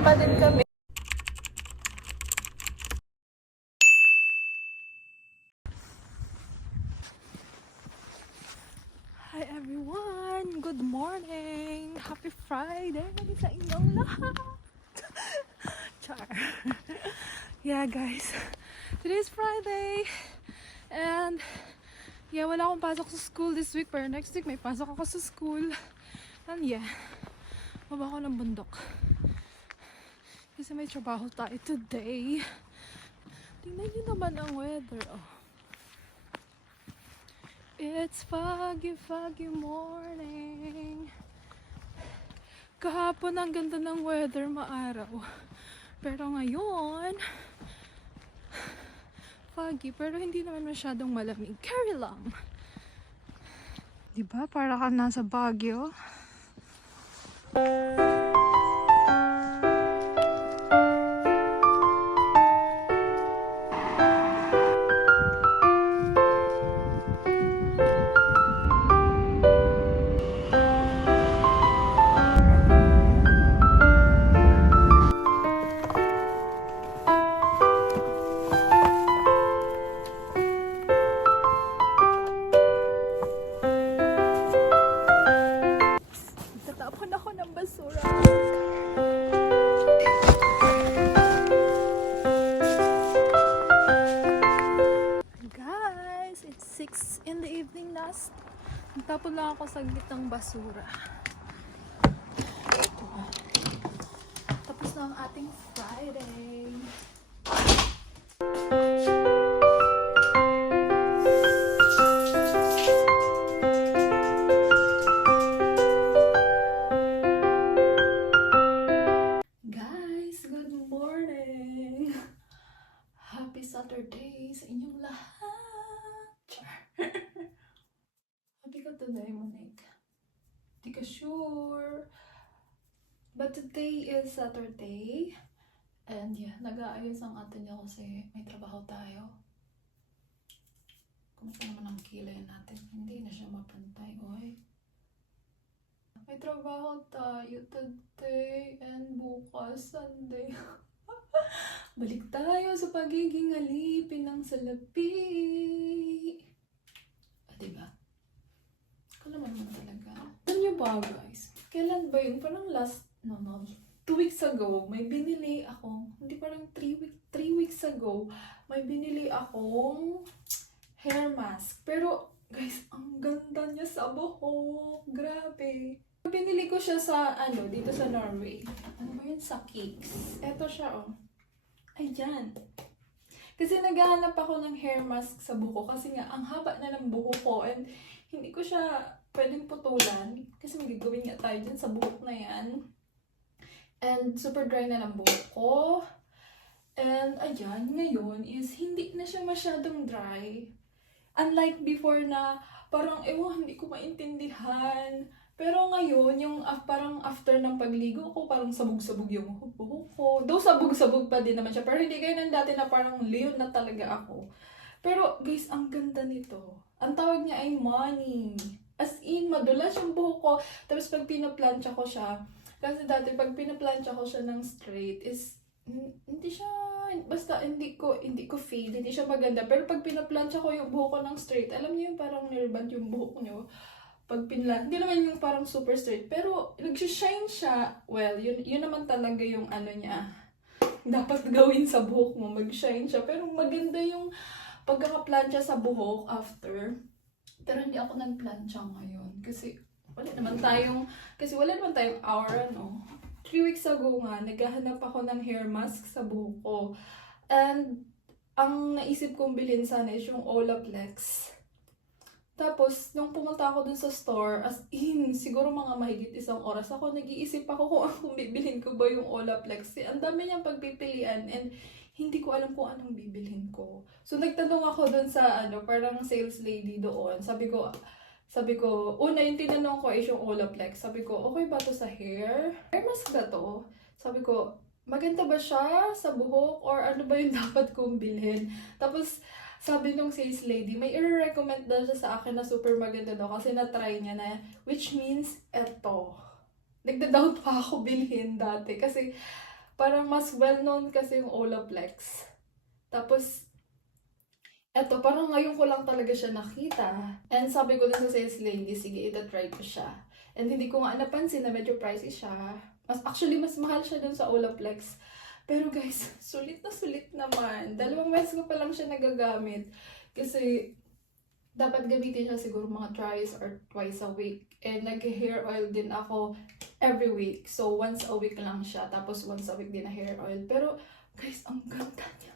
pa din kami. Hi everyone! Good morning! Happy Friday sa inyong lahat! Char! Yeah guys, today's Friday and yeah, wala akong pasok sa school this week pero next week may pasok ako sa school and yeah, baba ako ng bundok kasi may trabaho tayo today. Tingnan nyo naman ang weather. Oh, it's foggy, foggy morning. Kahapon ang ganda ng weather, maaraw. Pero ngayon, foggy, pero hindi naman masyadong malamig. Carry lang. Diba? Para ka nasa Baguio. Tatapon ako ng basura. Guys, it's 6 in the evening na. Tatapon lang ako sa gitang basura. Tapos na ang ating Friday. Happy Saturday sa inyong lahat! Happy ka today, Monique? Di ka sure. But today is Saturday. And yeah, nag-aayos ang ate niya kasi may trabaho tayo. Kumusta naman ang kilay natin? Hindi na siya mapantay, oy. May trabaho tayo today and bukas Sunday. Balik tayo sa pagiging alipin ng salapi. Diba? Ako naman talaga. Alam niyo ba guys? Kailan ba yun? Parang last, 2 weeks ago, may binili akong, hindi parang 3 weeks ago, may binili akong hair mask. Pero guys, ang ganda niya sa buhok. Grabe. Binili ko siya sa, dito sa Norway. Ano ba yun? Sa Cakes. Eto siya, oh. Ayan. Kasi naghahanap ako ng hair mask sa buhok kasi nga ang haba na ng buhok ko and hindi ko siya pwedeng putulan kasi may gagawin nga tayo dyan sa buhok na yan. And super dry na ng buhok ko. And ayan, ngayon is hindi na siya masyadong dry. Unlike before na parang hindi ko maintindihan. Pero ngayon, yung parang after ng pagligo ko, parang sabog-sabog yung buhok ko. Though sabog-sabog pa din naman siya. Pero hindi kayo ng dati na parang leon na talaga ako. Pero guys, ang ganda nito. Ang tawag niya ay money. As in, madulas yung buhok ko. Tapos pag pinaplansya ko siya, kasi dati pag pinaplansya ko siya ng straight is, hindi siya, basta hindi ko feel, hindi siya maganda. Pero pag pinaplansya ko yung buhok ko ng straight, alam niyo yung parang nirband yung buhok niyo. Pag hindi naman yung parang super straight, pero nag-shine siya. Well, yun naman talaga yung niya. Dapat gawin sa buhok mo, mag-shine siya. Pero maganda yung pagkakaplansya sa buhok after. Pero hindi ako nagplansya ngayon. Kasi wala naman tayong hour, 3 weeks ago nga, naghahanap ako ng hair mask sa buhok ko. And ang naisip kong bilhin sana is yung Olaplex. Tapos, nung pumunta ako dun sa store, as in, siguro mga mahigit 1 oras ako, nag-iisip ako kung bibilhin ko ba yung Olaplex. Ang dami niyang pagpipilian and hindi ko alam kung anong bibilhin ko. So, nagtanong ako dun sa, parang sales lady doon. Sabi ko, una yung tinanong ko is yung Olaplex. Sabi ko, okay ba to sa hair? Hair mask ba to? Sabi ko, maganda ba siya sa buhok? Or ano ba yung dapat kong bilhin? Tapos, sabi nung sales lady, may i-recommend daw siya sa akin na super maganda daw kasi na-try niya na, which means, eto. Nagda-doubt pa ako bilhin dati kasi Parang mas well-known kasi yung Olaplex. Tapos, eto, parang ngayon ko lang talaga siya nakita. And sabi ko din sa sales lady, sige, ita-try ko siya. And hindi ko nga napansin na medyo pricey siya. Actually, mas mahal siya dun sa Olaplex. Pero guys, sulit naman. 2 meses ko pa lang siya nagagamit. Kasi, dapat gamitin siya siguro mga thrice or twice a week. And nag-hair oil din ako every week. So, once a week lang siya. Tapos, once a week din na hair oil. Pero, guys, ang ganda niya.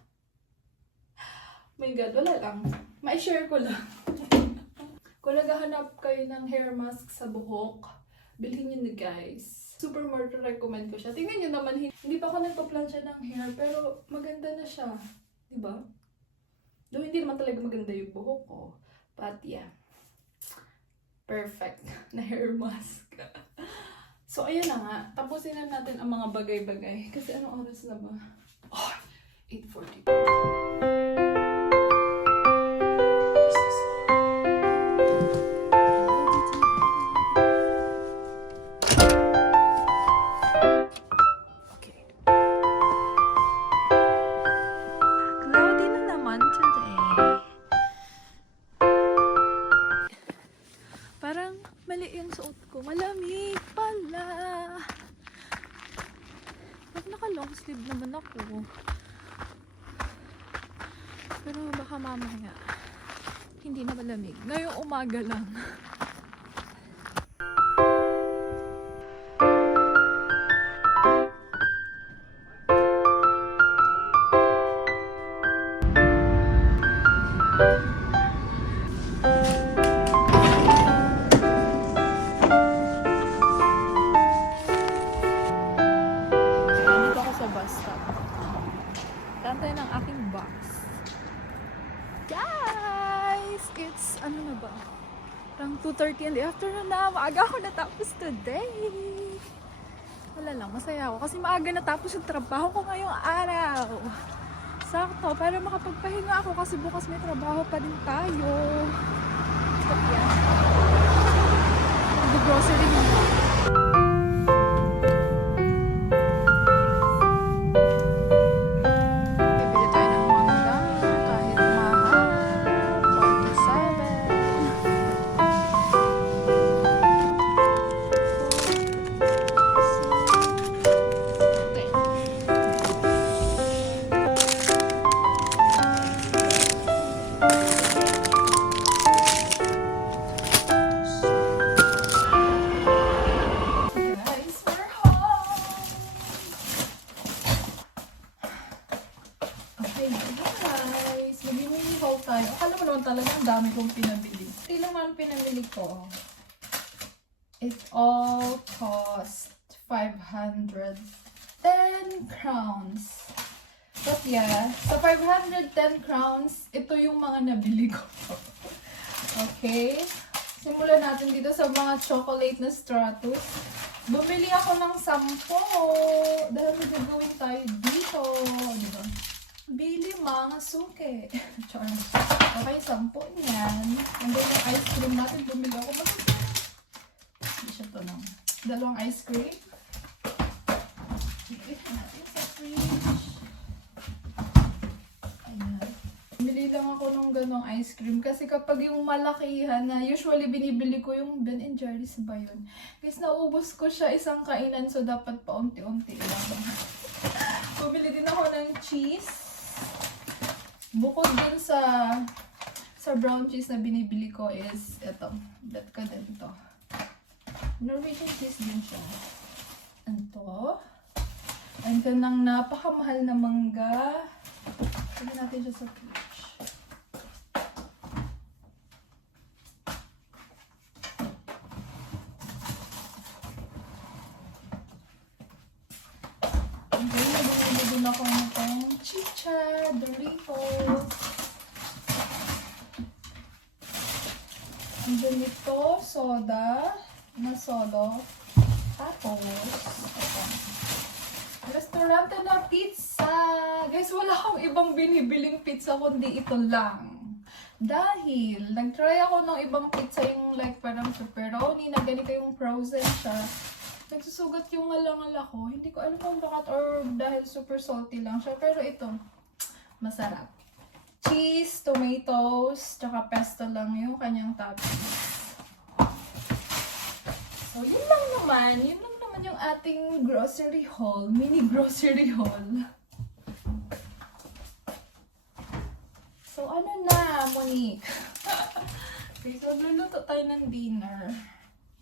My God, wala lang. Ma-share ko lang. Kung naghahanap kayo ng hair mask sa buhok, bilhin nyo na guys. Super more recommend ko siya. Tingnan nyo naman, hindi pa ako nagpa-plansya ng hair, pero maganda na siya. Diba? Though hindi naman talaga maganda yung buhok ko. But yeah. Perfect na hair mask. So, ayun na nga. Tapusin na natin ang mga bagay-bagay. Kasi anong oras na ba? Oh, 8:40. Parang mali yung suot ko. Malamig pala. Bakit naka-long sleeve naman ako? Pero baka mamaya hindi na malamig. Ngayong umaga lang. Tantay ng aking box. Guys! It's, ano na ba? Parang 2:30 in the afternoon na. Maaga ako natapos today. Wala lang, masaya ako. Kasi maaga natapos yung trabaho ko ngayong araw. Sakto, para makapagpahinga ako kasi bukas may trabaho pa din tayo. Stop yan. Mag-grocery muna. Akala mo naman talaga ang dami kong pinabili. Ito naman pinabili ko. It all cost 510 crowns. But yeah, sa 510 crowns, ito yung mga nabili ko. Okay? Simulan natin dito sa mga chocolate na Stratus. Bumili ako ng 10. Dahil may gagawin tayo dito. Diba? Bili mga suke. Charles. Okay, 10 niyan. And then yung ice cream natin, bumili ako. Hindi siya to lang. 2 ice cream. Ikit natin sa fridge. Ayan. Bumili lang ako ng ganong ice cream. Kasi kapag yung malakihan na, usually binibili ko yung Ben & Jerry's ba yun? Kasi naubos ko siya isang kainan, so dapat paunti-unti lang. Bumili din ako ng cheese. Bukod dun sa brown cheese na binibili ko is ito. Bet ka din ito. Norwegian cheese din siya. Ito. And then ng napakamahal na mangga. Pagyan natin siya sa fridge. Okay, nabili din ako ng chicha, Doritos. And then ito, soda, na solo. Tapos, ito. Restaurante na pizza. Guys, wala akong ibang binibiling pizza kundi ito lang. Dahil, nag-try ako ng ibang pizza yung like parang pepperoni na ganito yung frozen siya. Nagsusugat yung ngalangal ako. Hindi ko alam kung bakit or dahil super salty lang siya. Pero ito, masarap. Cheese, tomatoes, tsaka pesto lang yung kanyang topping. So, yun lang naman yung ating grocery haul. Mini grocery haul. So, ano na, Monique? Okay, so magluluto tayo ng dinner.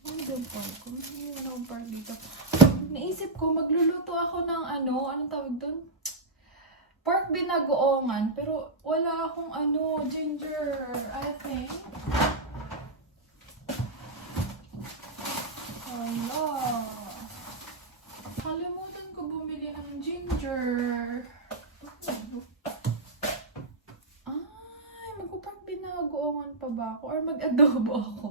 Ano yung pork ko? Hindi na akong pork dito. Naisip ko, magluluto ako ng anong tawag doon? Pork binagoongan. Pero wala akong ginger, I think. Wala. Kalimutan ko bumili ng ginger. Ay, magpo-pork binagoongan pa ba ako? Or mag-adobo ako?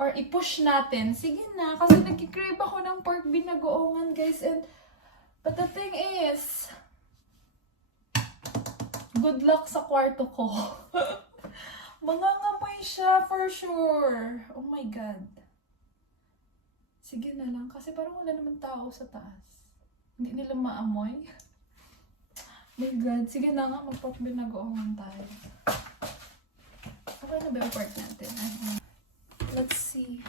Or i-push natin. Sige na, kasi nagkikrave ako ng pork binagoongan, guys. But the thing is, good luck sa kwarto ko. Mangangamoy siya for sure. Oh my God. Sige na lang, kasi parang wala naman tao sa taas. Hindi nila maamoy. My God, sige na nga, mag-pork binagoongan tayo. Okay na ba yung pork natin? Let's see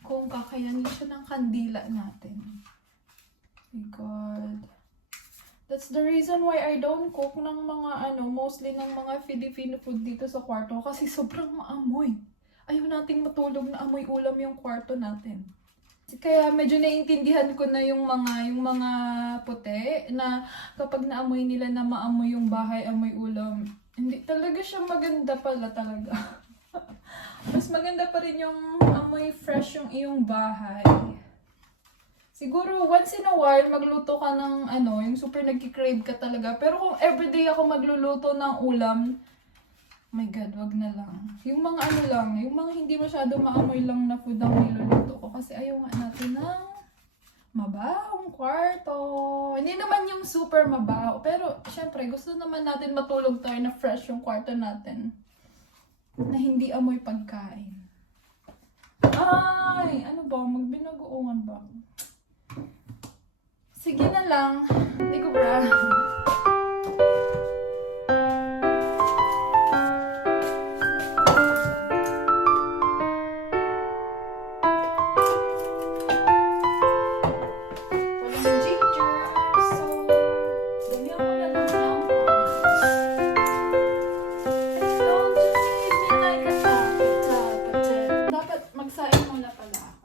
kung kakayanin siya ng kandila natin. My God. That's the reason why I don't cook ng mga mostly ng mga Filipino food dito sa kwarto kasi sobrang maamoy. Ayaw nating matulog na amoy ulam yung kwarto natin. Kaya medyo naiintindihan ko na yung mga puti na kapag naamoy nila na maamoy yung bahay, amoy ulam. Hindi talaga siya maganda pala talaga. Mas maganda pa rin yung amoy fresh yung iyong bahay. Siguro, once in a while, magluto ka ng yung super nagkikrave ka talaga. Pero kung everyday ako magluluto ng ulam, my God, wag na lang. Yung mga yung mga hindi masyado maamoy lang na food ang niluluto ko. Kasi ayaw nga natin ng mabahong kwarto. Hindi naman yung super mabaho. Pero, syempre, gusto naman natin matulog tayo na fresh yung kwarto natin. Na hindi amoy pagkain. Ay, ano ba? Magbinagoongan ba? Sige na lang. Hindi ko ba? Walang ginger. So, damihan ko na lang ng don't you treat me like a potato. Dapat magsaing muna pala ako.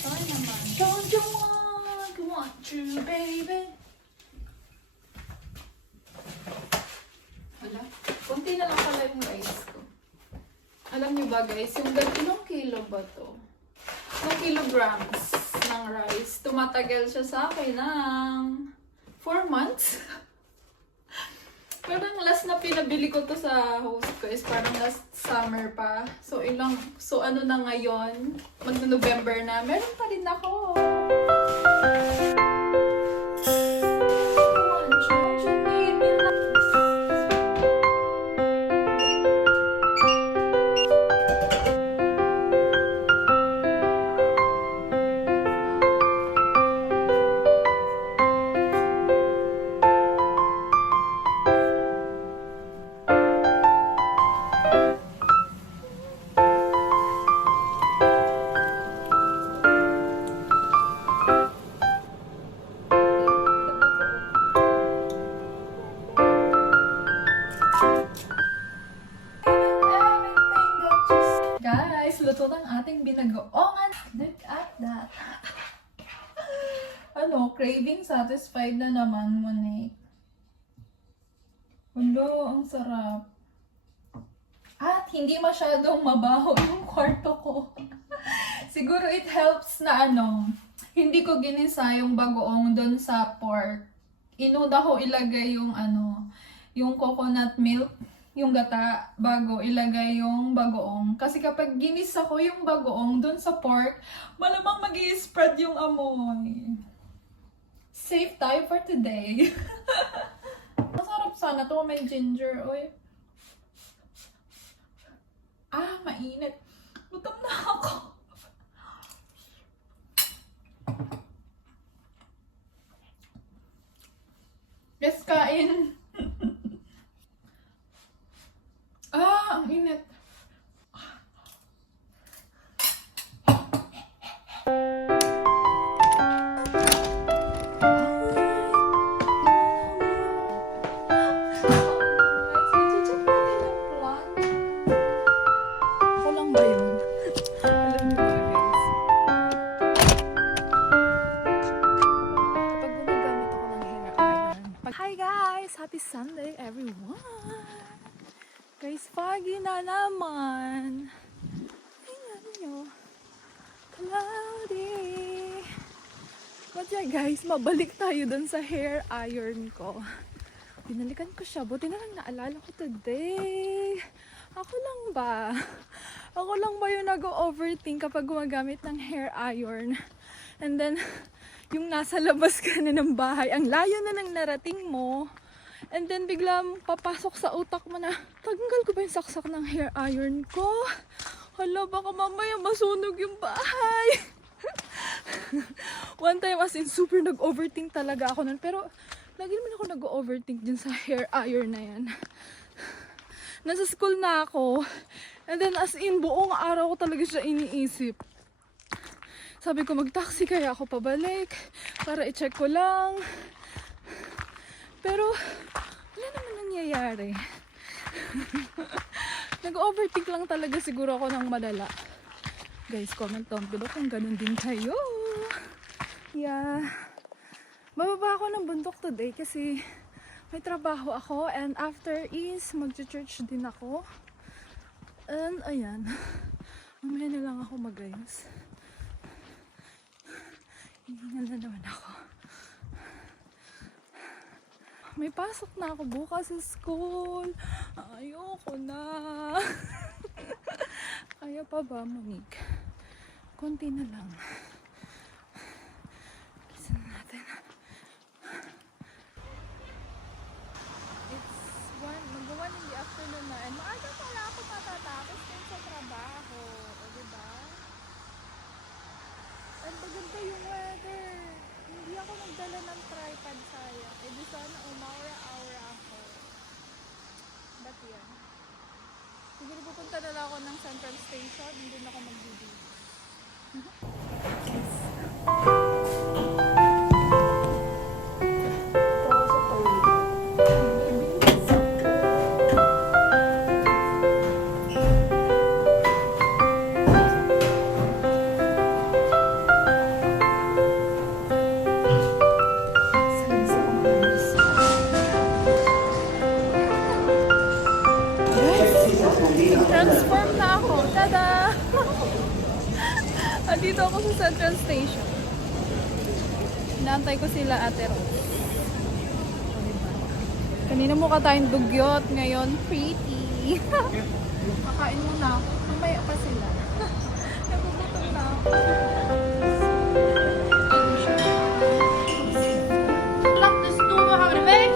Sorry naman. Don't you want you, baby? Wala. Kunti na lang pala yung rice ko. Alam niyo ba guys, yung ilang kilo ba to? Ilang kilograms ng rice. Tumatagal siya sa akin ng 4 months. Parang last na pinabili ko to sa host ko is parang last summer pa. So ano na ngayon? Magno-November na. Meron pa rin ako. Guys, luto ng ating binagoongan. Look at that. Craving satisfied na naman, Monique. Hello, ang sarap. At hindi masyadong mabaho yung kwarto ko. Siguro it helps na hindi ko ginisa yung bagoong doon sa pork. Inuna ko ilagay yung yung coconut milk, yung gata, bago ilagay yung bagoong. Kasi kapag ginisa ko yung bagoong doon sa pork, malamang mag-i-spread yung amoy. Safe tayo for today. Masarap sana to, may ginger. Uy. Mainit. Gutom na ako. Yes, kain. Ang init. Ako lang ba yun? Alam niyo ba, guys? Kapag gumagamit ako ng hair iron. Hi guys! Happy Sunday everyone! Guys, foggy na naman. Tingnan nyo. Cloudy. But yeah guys, mabalik tayo dun sa hair iron ko. Binalikan ko siya. Buti na lang naalala ko today. Ako lang ba? Ako lang ba yung nag-overthink kapag gumagamit ng hair iron? And then, yung nasa labas ka na ng bahay, ang layo na ng narating mo. And then, biglang papasok sa utak mo na, tanggal ko ba yung saksak ng hair iron ko? Hala, baka mamaya masunog yung bahay. One time, as in, super nag-overthink talaga ako nun. Pero, lagi naman ako nag-overthink din sa hair iron na yan. Nasa school na ako. And then, as in, buong araw ko talaga siya iniisip. Sabi ko, mag-taxi kaya ako pabalik para i-check ko lang. Pero, wala naman nangyayari. Nag-overthink lang talaga siguro ako ng madala. Guys, comment down below kung ganun din kayo. Yeah. Bababa ako ng bundok today kasi may trabaho ako. And after is, mag-church din ako. And, ayan. Mamaya na lang ako mag-ayos. Hihingal na naman ako. May pasok na ako bukas sa school. Ayoko na. Kaya pa ba, Monique? Konti na lang. Isa na natin. It's mag-1 in the afternoon na. And maaga pala ako matatapos din sa trabaho. O, diba? Ang maganda yung weather. Hindi ako nagdala ng tripod, sayang. Eh di sana umaura-aura ako. But yan. Siguro pupunta na lang ako ng Central Station. Hindi na ako mag-video. Transform na ako. Tada! Andito ako sa Central Station. Inaantay ko sila Ate Rose. Kanina mukha tayong dugyot. Ngayon, pretty. Kakain muna ako. Mamaya pa sila. Nagugutom na ako. Lock the store, how to make?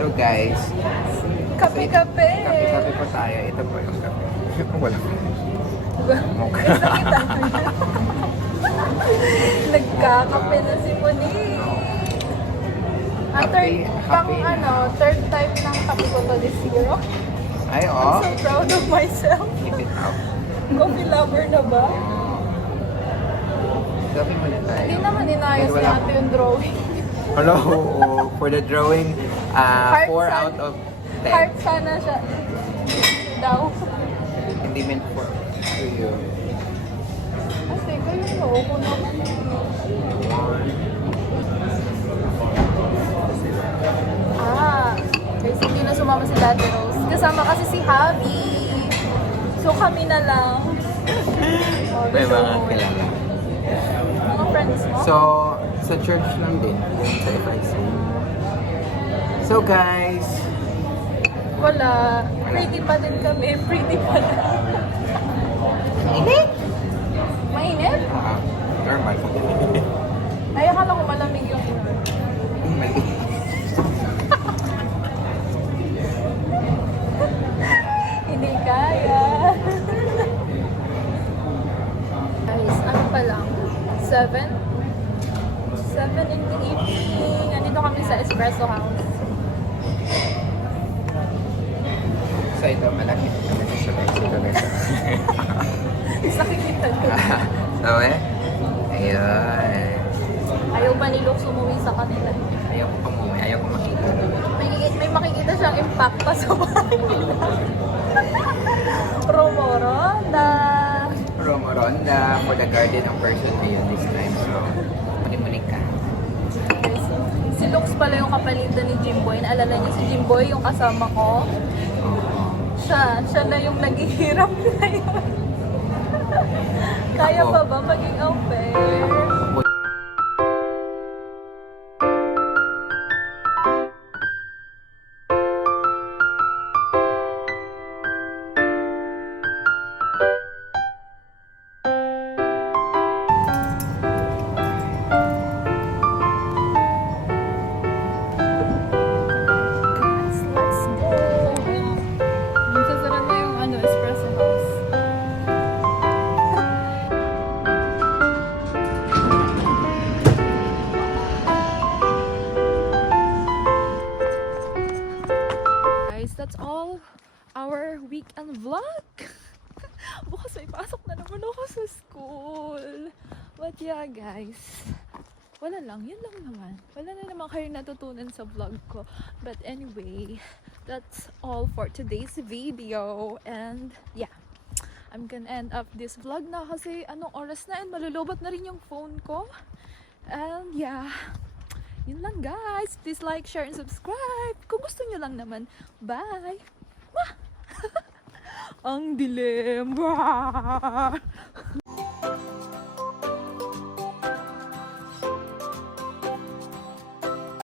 So guys, Kape-kape! kape-kape po tayo. Ito po yung kape. Wala. Mukha. Nagkakape na si Monique. Third time ng kape ko to this year. Ay, I'm so proud of myself. Keep it up. Coffee lover na ba? Gawin mo na tayo. Hindi naman inayos Wala. natin yung drawing. Hello, for the drawing, 4 out of 10. Heart sana siya. Daw. Hindi meant for you. Kasi kayo no, ako naman. Guys, hindi na sumama si Ate Rose. Kasama kasi si Javi. So kami na lang. May mga kilala. Mga friends mo? So, sa church lang din. Sa FIC. So guys, Wala. Pretty pa din kami. Pretty pa din. Init? Mainit? normal. Ay, akala ko malamig yung ulo. Mali. Hindi kaya. Guys, ano pa lang? 7? 7 in the evening. Nandito kami sa Espresso House. So ito, malaki kami sa restaurant. Nakikita ko. So ayun. Ayaw pa ni Lux umuwi sa kanila. Ayaw ko umuwi, ayaw ko makita. May makikita siyang impact pa sa bahay nila. Romoronda. Romoronda for the garden of person ngayon this time. So, muli-muli ka. Guys, si Lux pala yung kapalitan ni Jimboy. Naalala niyo si Jimboy, yung kasama ko. Siya na yung naghihirap ngayon. Kaya Ako. pa ba maging au pair? Let's go! Magsasara na yung Espresso House. Guys, that's all our weekend vlog. Bukas ay pasok na naman ako sa school. But yeah, guys. Wala lang, yun lang naman. Wala na naman kayo natutunan sa vlog ko. But anyway, that's all for today's video. And yeah, I'm gonna end up this vlog na kasi anong oras na and malulobot na rin yung phone ko. And yeah, yun lang guys. Please like, share, and subscribe. Kung gusto nyo lang naman. Bye! Ang dilim!